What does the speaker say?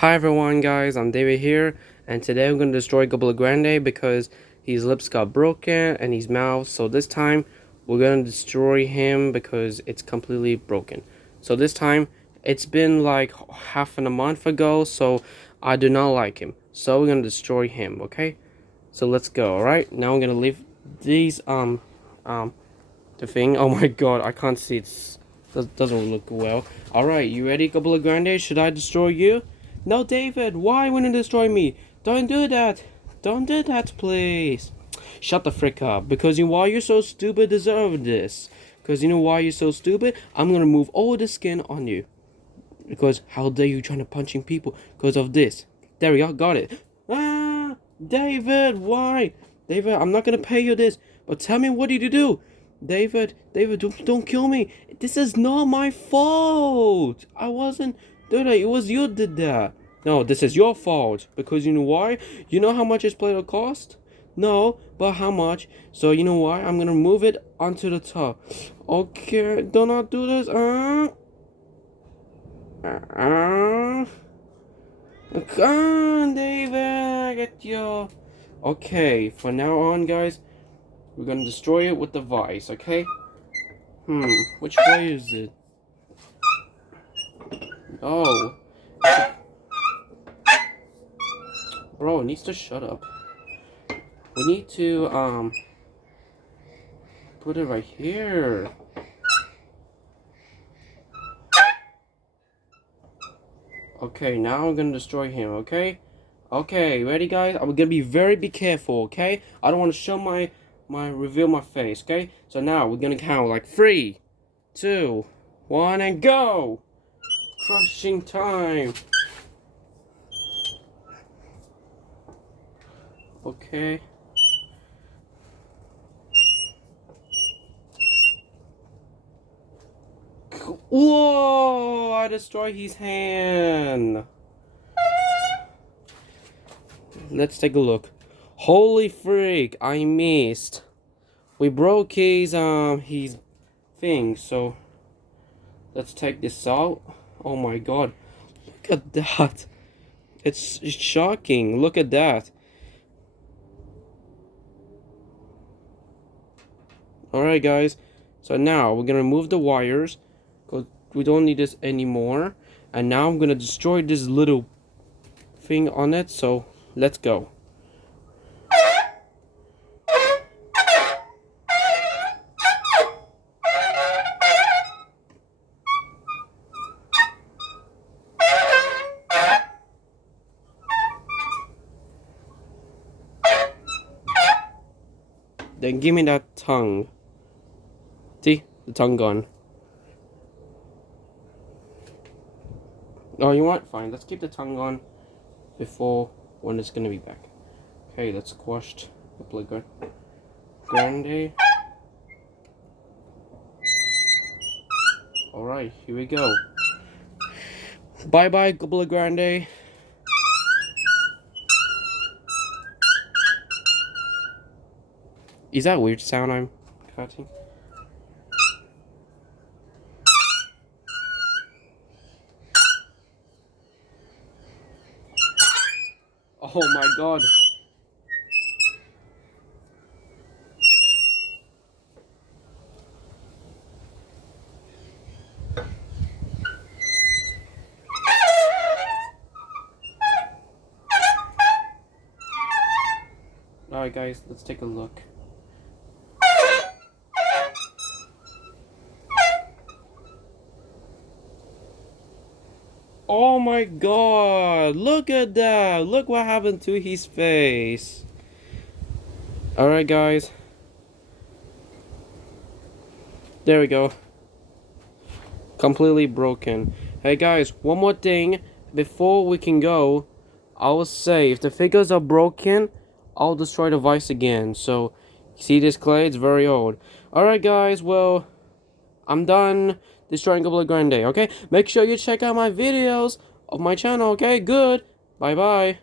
Hi everyone guys, I'm David here, and today I'm going to destroy Grande because his lips got broken and his mouth, so this time we're going to destroy him because it's completely broken. So this time, it's been like half a month ago, so I do not like him. So we're going to destroy him, okay? So let's go, alright? Now I'm going to leave these, the thing. Oh my god, I can't see, doesn't look well. Alright, you ready, Grande? Should I destroy you? No, David, why wouldn't you destroy me? Don't do that. Don't do that, please. Shut the frick up. Because you know why you're so stupid deserve this. Because you know why you're so stupid? I'm gonna remove all the skin on you. Because how dare you trying to punching people because of this. There we go, got it. Ah, David, why? David, I'm not gonna pay you this. But tell me, what did you do? David, don't kill me. This is not my fault. I wasn't doing that. It was you did that. No, this is your fault. Because you know why? You know how much this plate will cost? No, but how much? So you know why? I'm gonna move it onto the top. Okay, do not do this. Come on, David, get your. Okay, from now on, guys, we're gonna destroy it with the Vise, okay? Which way is it? Oh. Bro, it needs to shut up. We need to, put it right here. Okay, now I'm gonna destroy him, okay? Okay, ready, guys? I'm gonna be careful, okay? I don't want to show reveal my face, okay? So now we're gonna count like 3, 2, 1, and go! Crushing time. Okay. Whoa! I destroyed his hand. Let's take a look. Holy freak! I missed. We broke his thing. So let's take this out. Oh my god! Look at that. It's shocking. Look at that. Alright, guys. So now we're gonna remove the wires because we don't need this anymore. And now I'm gonna destroy this little thing on it. So let's go. Then give me that tongue. See? The tongue gone. Oh, you want? Fine. Let's keep the tongue on before when it's gonna be back. Okay, let's squash the play Grande. Alright, here we go. Bye bye, Grande. Is that weird sound I'm cutting? Oh my god. Alright guys, let's take a look. Oh my god, look at that. Look what happened to his face. Alright guys. There we go. Completely broken. Hey guys, one more thing. Before we can go, I will say if the figures are broken, I'll destroy the Vise again. So, see this clay? It's very old. Alright guys, well, I'm done destroying Grande, okay? Make sure you check out my videos of my channel, okay? Good. Bye-bye.